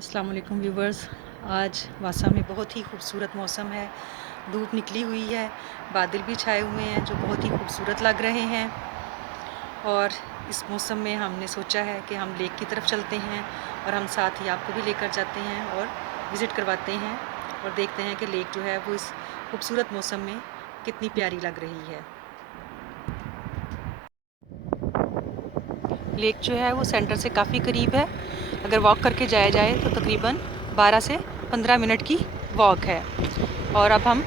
अस्सलाम वालेकुम व्यूवर्स। आज वासा में बहुत ही खूबसूरत मौसम है। धूप निकली हुई है, बादल भी छाए हुए हैं जो बहुत ही खूबसूरत लग रहे हैं। और इस मौसम में हमने सोचा है कि हम लेक की तरफ चलते हैं और हम साथ ही आपको भी लेकर जाते हैं और विज़िट करवाते हैं और देखते हैं कि लेक जो है वो इस खूबसूरत मौसम में कितनी प्यारी लग रही है। लेक जो है वो सेंटर से काफ़ी करीब है। अगर वॉक करके जाया जाए तो तकरीबन 12 से 15 मिनट की वॉक है। और अब हम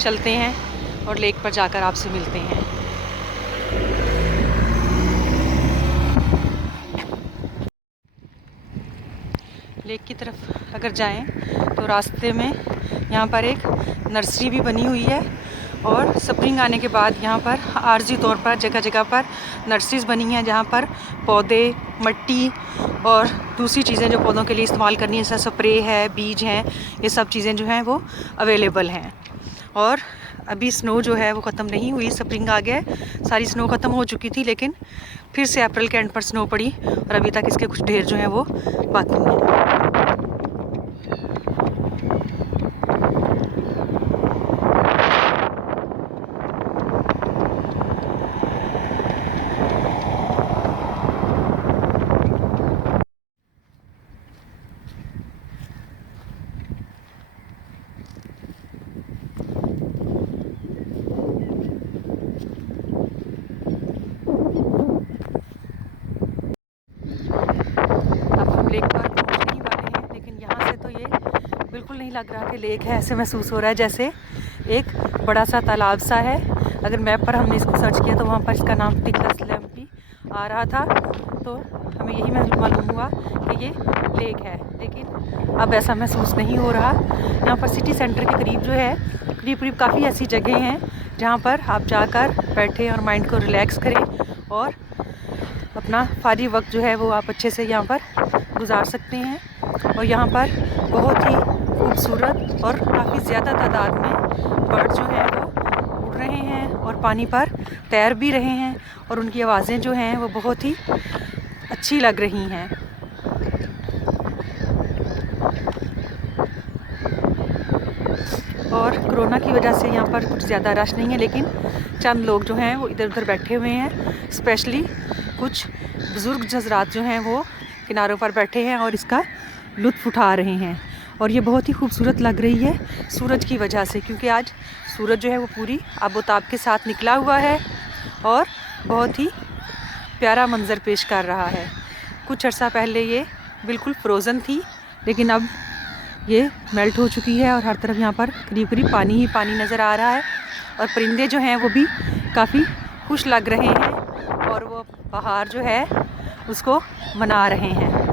चलते हैं और लेक पर जाकर आपसे मिलते हैं। लेक की तरफ अगर जाएं तो रास्ते में यहाँ पर एक नर्सरी भी बनी हुई है और स्प्रिंग आने के बाद यहाँ पर आर्जी तौर पर जगह जगह पर नर्सरीज़ बनी हैं जहाँ पर पौधे, मिट्टी और दूसरी चीज़ें जो पौधों के लिए इस्तेमाल करनी है, जैसा स्प्रे है, बीज हैं, ये सब चीज़ें जो हैं वो अवेलेबल हैं। और अभी स्नो जो है वो ख़त्म नहीं हुई, स्प्रिंग आ गया है, सारी स्नो ख़त्म हो चुकी थी, लेकिन फिर से अप्रैल के एंड पर स्नो पड़ी और अभी तक इसके कुछ ढेर जो हैं वो बाकी हैं। अब हम लेक पर पहुंचने ही वाले हैं, लेकिन यहाँ से तो ये बिल्कुल नहीं लग रहा कि लेक है। ऐसे महसूस हो रहा है जैसे एक बड़ा सा तालाब सा है। अगर मैप पर हमने इसको सर्च किया तो वहाँ पर इसका नाम टिकला स्लैम्पी आ रहा था, तो हमें यही मालूम हुआ कि ये लेक है, लेकिन अब ऐसा महसूस नहीं हो रहा। यहाँ पर सिटी सेंटर के करीब जो है, करीब करीब काफ़ी ऐसी जगह हैं जहाँ पर आप जाकर बैठें और माइंड को रिलैक्स करें और अपना फारी वक्त जो है वो आप अच्छे से यहाँ पर गुजार सकते हैं। और यहाँ पर बहुत ही खूबसूरत और काफ़ी ज़्यादा तादाद में बर्ड जो हैं वो उड़ रहे हैं और पानी पर तैर भी रहे हैं और उनकी आवाज़ें जो हैं वो बहुत ही अच्छी लग रही हैं। और कोरोना की वजह से यहाँ पर कुछ ज़्यादा रश नहीं है, लेकिन चंद लोग जो हैं वो इधर उधर बैठे हुए हैं। स्पेशली कुछ बुज़ुर्ग हज़रात जो हैं वो किनारों पर बैठे हैं और इसका लुत्फ़ उठा रहे हैं। और ये बहुत ही खूबसूरत लग रही है सूरज की वजह से, क्योंकि आज सूरज जो है वो पूरी आबोताब के साथ निकला हुआ है और बहुत ही प्यारा मंज़र पेश कर रहा है। कुछ अर्सा पहले ये बिल्कुल फ्रोज़न थी, लेकिन अब ये मेल्ट हो चुकी है और हर तरफ यहाँ पर करीब करीब पानी ही पानी नज़र आ रहा है। और परिंदे जो हैं वो भी काफ़ी खुश लग रहे हैं और वो बहार जो है उसको मना रहे हैं।